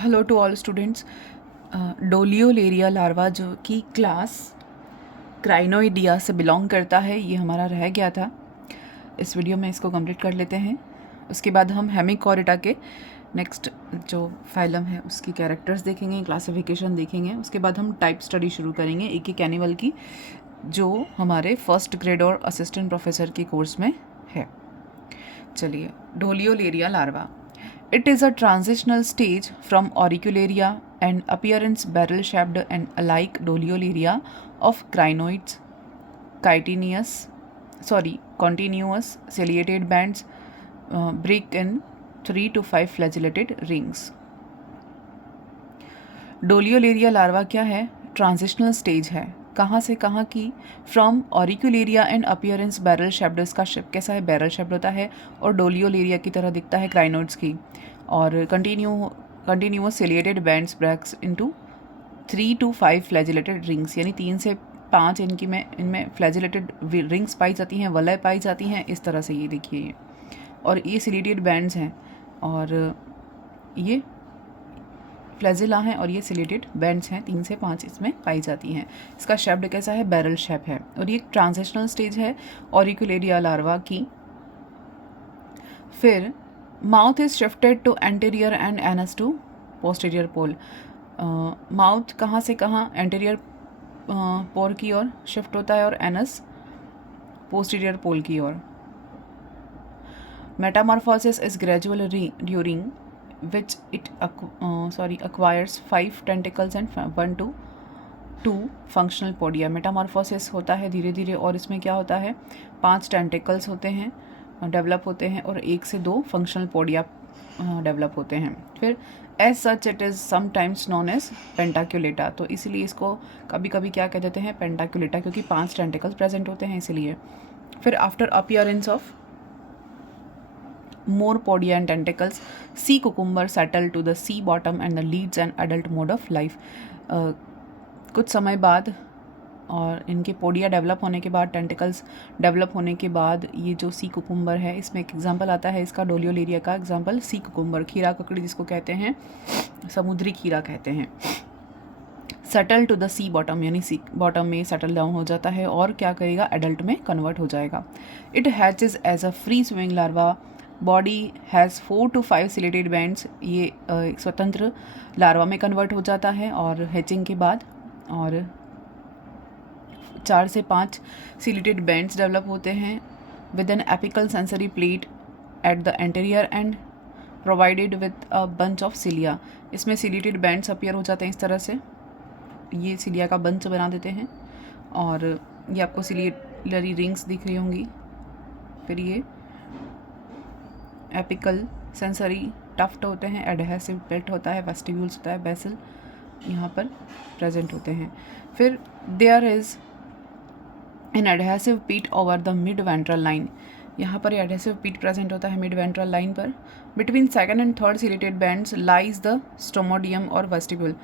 Hello to all students. Doliolaria larva जो कि class क्राइनोइडिया से बिलोंग करता है, ये हमारा रह गया था। इस वीडियो में इसको कंप्लीट कर लेते हैं। उसके बाद हम हेमिकॉरिटा के नेक्स्ट जो फाइलम है उसकी कैरेक्टर्स देखेंगे, क्लासिफिकेशन देखेंगे। उसके बाद हम टाइप स्टडी शुरू करेंगे एक एनिमल की, जो हमारे फर्स्ट ग्रेड और असिस्टेंट प्रोफेसर के कोर्स में है। चलिए, डोलियोलेरिया larva. It is a transitional stage from auricularia and appearance barrel-shaped and alike doliolaria of crinoids, continuous ciliated bands break in 3 to 5 flagellated rings. Doliolaria larva क्या है? Transitional stage है। कहाँ से कहाँ की? From auricularia and appearance barrel shaped. इसका shape कैसा है? बैरल शेप्ड होता है और डोलियोलेरिया की तरह दिखता है क्राइनोइड्स की। और continuous ciliated bands breaks into 3 to 5 flagellated rings, यानी 3 से 5 इनमें फ्लैजिलेटेड रिंग्स पाई जाती हैं, वलय पाई जाती हैं। इस तरह से ये देखिए ये, और ये सिलिएटेड बैंड्स हैं और ये फ्लैजिला हैं और ये सिलेटेड बैंड्स हैं। 3 से 5 इसमें पाई जाती हैं। इसका शेप्ड कैसा है? बैरल शेप है। और ये एक ट्रांजिशनल स्टेज है ऑरिकुलेरिया लार्वा की। फिर mouth is shifted to anterior end anus to posterior pole. Mouth कहाँ से कहाँ? एंटीरियर पोल की ओर शिफ्ट होता है और एनस पोस्टीरियर पोल की ओर। Metamorphosis is gradual during which it acquires 5 tentacles and 1 to 2 functional podia। Metamorphosis होता है धीरे धीरे, और इसमें क्या होता है? 5 टेंटिकल्स होते हैं, डेवलप होते हैं, और 1 से 2 फंक्शनल पोडिया डेवलप होते हैं। फिर as such it is sometimes known as pentactula. तो इसलिए इसको कभी कभी क्या कह देते हैं? पेंटाक्यूलेटा, क्योंकि 5 टेंटिकल्स प्रेजेंट होते हैं इसलिए। फिर after appearance of more podia and tentacles, sea cucumber settle to the sea bottom and the leads an adult mode of life। कुछ समय बाद और इनके पोडिया डेवलप होने के बाद, टेंटिकल्स डेवलप होने के बाद, ये जो सी कुकुम्बर है, इसमें एक एग्जांपल आता है इसका डोलियोलेरिया का एग्जांपल सी कुकुम्बर, खीरा ककड़ी जिसको कहते हैं, समुद्री खीरा कहते हैं। Settle to the sea bottom, यानी सी बॉटम में सेटल डाउन हो जाता है और क्या करेगा? एडल्ट में कन्वर्ट हो जाएगा। It hatches as a free swimming larva. Body has 4 to 5 ciliated bands. ये एक स्वतंत्र लार्वा में कन्वर्ट हो जाता है और हैचिंग के बाद, और 4 से 5 सिलेटेड बैंड्स डेवलप होते हैं with an apical sensory plate at the anterior end provided with a bunch of cilia. इसमें सिलेटेड बैंड्स अपीयर हो जाते हैं इस तरह से, ये सिलिया का बंच बना देते हैं, और ये आपको सिलियरी रिंग्स दिख रही होंगी। फिर ये एपिकल सेंसरी टफ्ट होते हैं, एडहेसिव पेल्ट होता है, वेस्टिब्यूल्स होता है, बेसल यहाँ पर प्रेजेंट होते हैं। फिर there is an adhesive pit over the mid ventral line. यहाँ पर एडहेसिव पीट प्रेजेंट होता है मिड वेंट्रल लाइन पर। Between second and third ciliated bands lies the stomodaeum और वेस्टिब्यूल।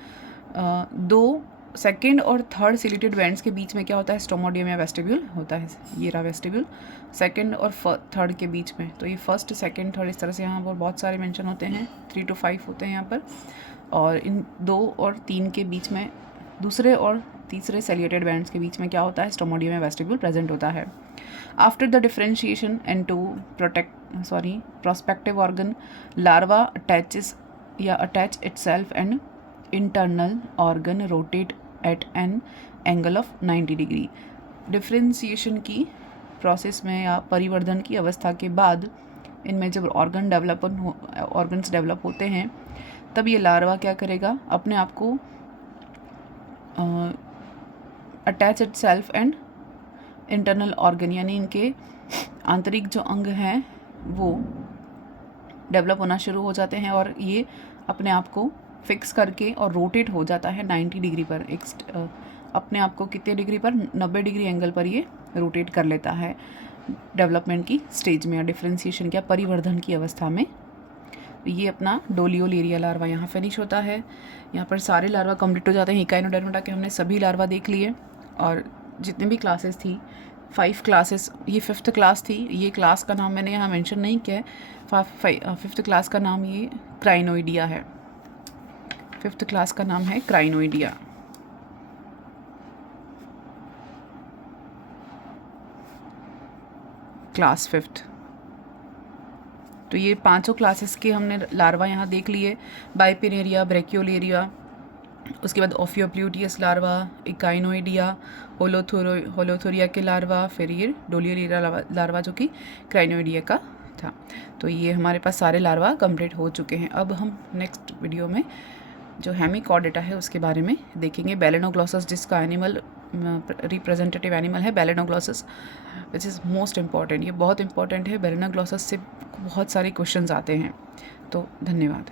दो सेकेंड और थर्ड सिलेटेड बैंड्स के बीच में क्या होता है? स्टोमोडियम या वेस्टिब्यूल होता है। ये रहा वेस्टिब्यूल सेकेंड और थर्ड के बीच में। तो ये फर्स्ट सेकेंड थर्ड इस तरह से यहाँ पर बहुत सारे मेंशन होते हैं, 3 to 5 होते हैं यहाँ पर। और इन 2 और 3 के बीच में, दूसरे और तीसरे सिलेटेड बैंड्स के बीच में क्या होता है? स्टोमोडियम या वेस्टिब्यूल प्रेजेंट होता है। After the differentiation into prospective organ, larva attach itself and internal organ rotate eight an angle of 90 degree. Differentiation की प्रोसेस में या परिवर्धन की अवस्था के बाद इनमें जब ऑर्गन्स डेवलप होते हैं, तब ये लार्वा क्या करेगा? अपने आप को attach it self and internal organ, यानी इनके आंतरिक जो अंग हैं वो डेवलप होना शुरू हो जाते हैं, और ये अपने आप को फिक्स करके और रोटेट हो जाता है 90 डिग्री पर। अपने आप को कितने डिग्री पर? 90 डिग्री एंगल पर ये रोटेट कर लेता है डेवलपमेंट की स्टेज में, या डिफ्रेंसिएशन क्या परिवर्धन की अवस्था में। ये अपना डोलियोलेरिया लार्वा यहाँ फिनिश होता है। यहाँ पर सारे लार्वा कंप्लीट हो जाते हैं। इकाइनोडर्मेटा के हमने सभी लार्वा देख लिए, और जितने भी क्लासेस थी 5 क्लासेस, ये 5th क्लास थी। ये क्लास का नाम मैंने यहाँ मेंशन नहीं किया है। 5th क्लास का नाम ये क्राइनोइडिया है। 5th क्लास का नाम है क्राइनोइडिया। Class 5th। तो ये 5 क्लासेस के हमने लार्वा यहाँ देख लिए, बाइपिनेरिया, ब्रैक्योलेरिया, उसके बाद ओफियोप्ल्यूटियस लार्वा, इकाइनोइडिया, होलोथोरिया के लार्वा, फिर ये डोलियोलेरिया लार्वा जो कि क्राइनोइडिया का था। तो ये हमारे पास सारे लार्वा कंप्लीट हो चुके हैं। अब हम नेक्स्ट वीडियो में जो हेमिकॉर्डेटा है उसके बारे में देखेंगे। बैलेनोग्लॉसस, जिसका एनिमल रिप्रेजेंटेटिव एनिमल है Balanoglossus, which is most important. ये बहुत इंपॉर्टेंट है, बैलेनोग्लॉसस से बहुत सारे क्वेश्चंस आते हैं। तो धन्यवाद।